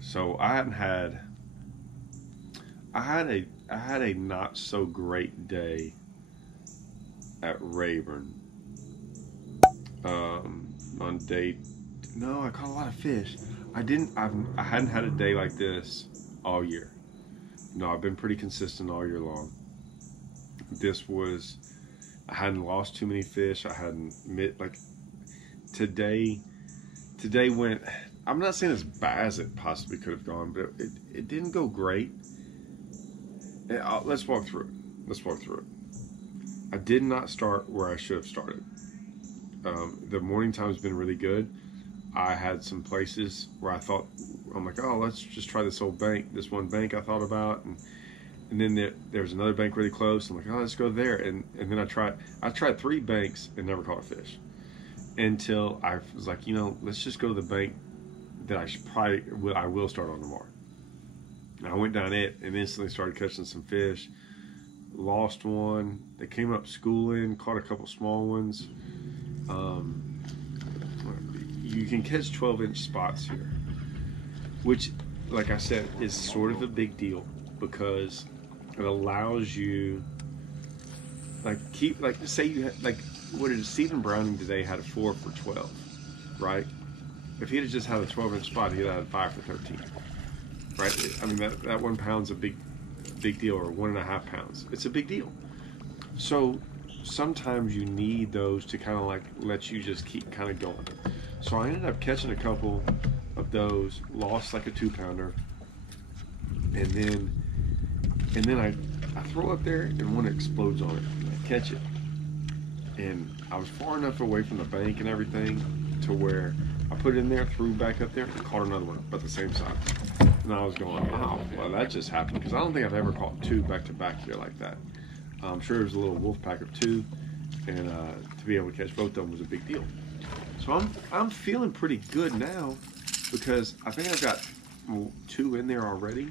So I had a not so great day at Rayburn. On day, no, I caught a lot of fish. I hadn't had a day like this all year. No, I've been pretty consistent all year long. I hadn't lost too many fish. I hadn't today went, I'm not saying as bad as it possibly could have gone, but it didn't go great. Let's walk through it. I did not start where I should have started. The morning time's been really good. I had some places where I'm like, oh, let's just try this one bank I thought about, and then there's another bank really close. I'm like, oh, let's go there, and then I tried 3 banks and never caught a fish until I was like, let's just go to the bank that I will start on tomorrow. And I went down it and instantly started catching some fish. Lost one. They came up schooling, caught a couple small ones. You can catch 12-inch spots here, which, like I said, is sort of a big deal because it allows you, say you had, what did Stephen Browning today had a 4 for 12, right? If he had just had a 12-inch spot, he'd have had 5 for 13, right? I mean, that 1 pound's a big deal, or 1.5 pounds. It's a big deal. So sometimes you need those to kind of let you just keep kind of going. So I ended up catching a couple of those, lost like a 2-pounder, and then I throw up there and one explodes on it. And I catch it, and I was far enough away from the bank and everything to where I put it in there, threw back up there, and caught another one about the same size. And I was going, wow, well, that just happened, because I don't think I've ever caught 2 back to back here like that. I'm sure it was a little wolf pack of 2, and to be able to catch both of them was a big deal. So I'm feeling pretty good now, because I think I've got 2 in there already,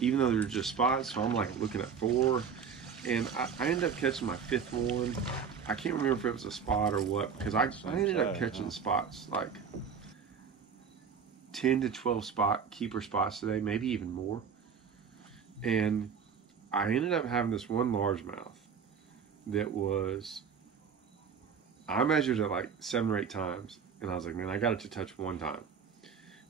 even though they're just spots. So I'm looking at 4, and I ended up catching my 5th one. I can't remember if it was a spot or what, because I ended up catching spots, 10 to 12 keeper spots today, maybe even more. And I ended up having this one largemouth that was, I measured it 7 or 8 times, and I was like, man, I got it to touch 1 time.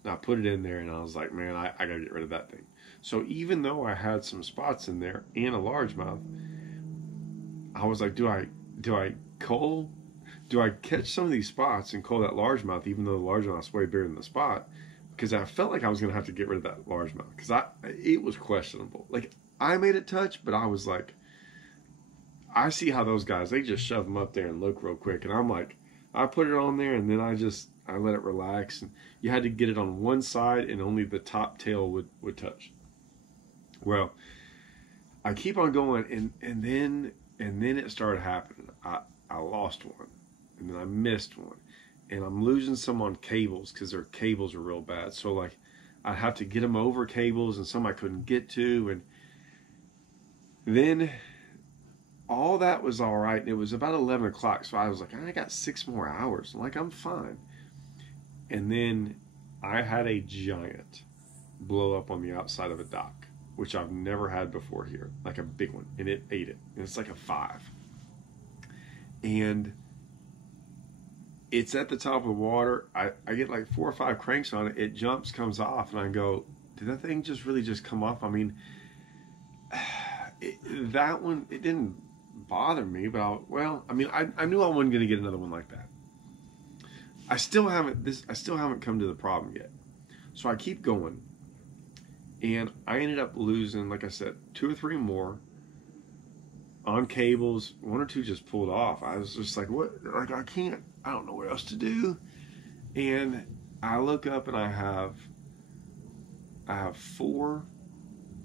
And I put it in there, and I was like, man, I got to get rid of that thing. So even though I had some spots in there and a largemouth, I was like, do I catch some of these spots and cull that largemouth, even though the largemouth's way bigger than the spot? Because I felt like I was going to have to get rid of that largemouth, because it was questionable. I made it touch, but I was like, I see how those guys, they just shove them up there and look real quick. And I'm like, I put it on there, and then I let it relax. And you had to get it on one side, and only the top tail would touch. Well, I keep on going, and then it started happening. I lost one, and then I missed one. And I'm losing some on cables, because their cables are real bad. So I'd have to get them over cables, and some I couldn't get to. And then all that was all right. And it was about 11 o'clock. So I was like, I got 6 more hours. I'm fine. And then I had a giant blow up on the outside of a dock, which I've never had before here, a big one. And it ate it. And it's like a 5. And it's at the top of the water. I get 4 or 5 cranks on it. It jumps, comes off, and I go, did that thing really just come off? I mean, that one, it didn't bother me, but I knew I wasn't going to get another one like that. I still haven't come to the problem yet. So I keep going, and I ended up losing, like I said, 2 or 3 more on cables. 1 or 2 just pulled off. I was just like, what? I don't know what else to do. And I look up, and I have 4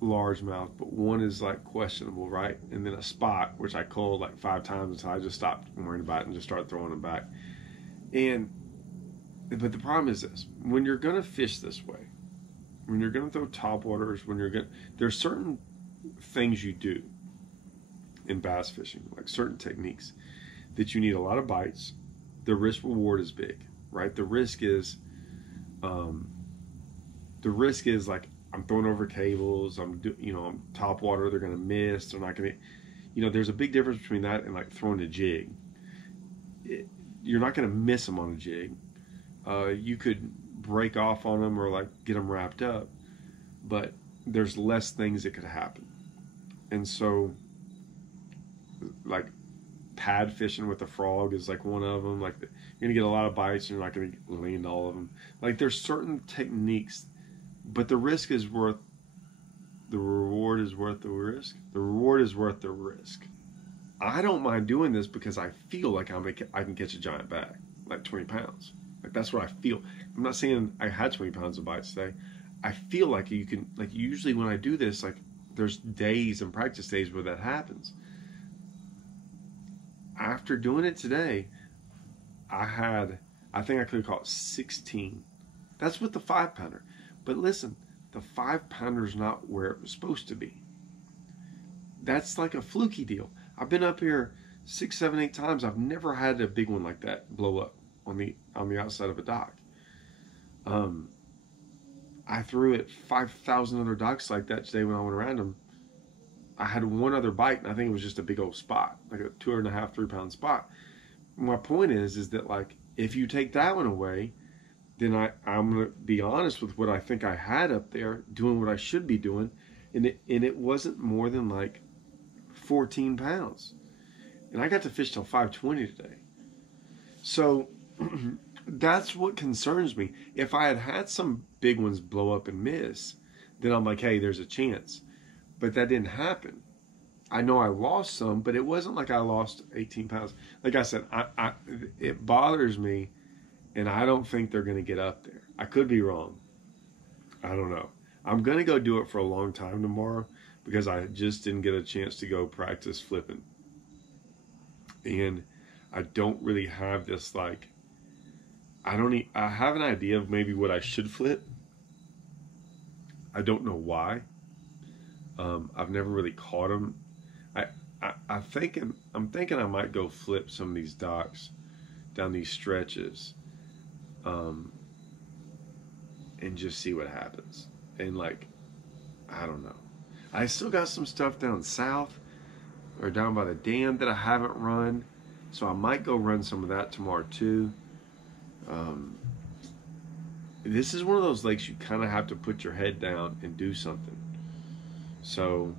largemouth, but 1 is questionable, right? And then a spot, which I called 5 times until I just stopped worrying about it and just started throwing them back. But the problem is this: when you're gonna fish this way, when you're gonna throw topwaters, there's certain things you do in bass fishing, certain techniques that you need a lot of bites. The risk reward is big, right? The risk is the risk is like I'm throwing over cables, I'm top water, they're gonna miss, they're not gonna, there's a big difference between that and like throwing a jig. You're not gonna miss them on a jig. You could break off on them or like get them wrapped up, but there's less things that could happen. And so like pad fishing with a frog is like one of them. Like you're gonna get a lot of bites and you're not gonna land all of them. Like there's certain techniques, but the risk is worth, the reward is worth the risk. The reward is worth the risk. I don't mind doing this because I feel like I can catch a giant bag, like 20 pounds. Like that's what I feel. I'm not saying I had 20 pounds of bites today. I feel like you can, like usually when I do this, like there's days and practice days where that happens. After doing it today, I think I could have caught 16. That's with the 5-pounder. But listen, the 5-pounder is not where it was supposed to be. That's like a fluky deal. I've been up here 6, 7, 8 times. I've never had a big one like that blow up on the outside of a dock. I threw at 5,000 other docks like that today when I went around them. I had one other bite, and I think it was just a big old spot, like a 2.5, 3 pound spot. My point is that like if you take that one away, then I'm gonna be honest with what I think I had up there, doing what I should be doing, and it wasn't more than like 14 pounds, and I got to fish till 5:20 today. So that's what concerns me. If I had some big ones blow up and miss, then I'm like, hey, there's a chance. But that didn't happen. I know I lost some, but it wasn't like I lost 18 pounds. Like I said, it bothers me, and I don't think they're going to get up there. I could be wrong. I don't know. I'm going to go do it for a long time tomorrow because I just didn't get a chance to go practice flipping. And I don't really have this like, I have an idea of maybe what I should flip. I don't know why. I've never really caught them. I'm thinking I might go flip some of these docks down these stretches, and just see what happens. And like, I don't know. I still got some stuff down south or down by the dam that I haven't run, so I might go run some of that tomorrow too. This is one of those lakes you kind of have to put your head down and do something. So,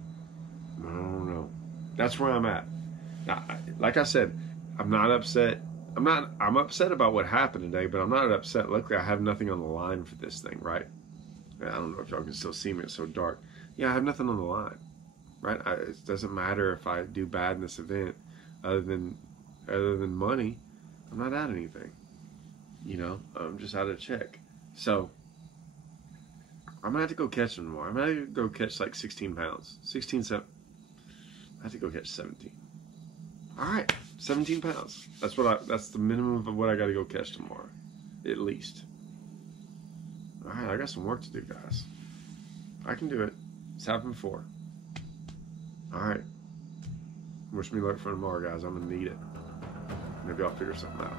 I don't know. That's where I'm at. Now, like I said, I'm not upset. I'm upset about what happened today, but I'm not upset. Luckily, I have nothing on the line for this thing, right? I don't know if y'all can still see me. It's so dark. Yeah, I have nothing on the line, right? It doesn't matter if I do bad in this event, other than money. I'm not out anything. I'm just out of check. So, I'm going to have to go catch them more. I'm going to go catch like 16 pounds. 16, 7. I have to go catch 17. All right, 17 pounds. That's the minimum of what I got to go catch tomorrow, at least. All right, I got some work to do, guys. I can do it. It's happened before. All right. Wish me luck for tomorrow, guys. I'm going to need it. Maybe I'll figure something out.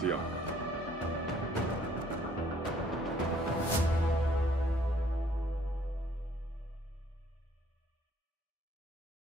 See y'all.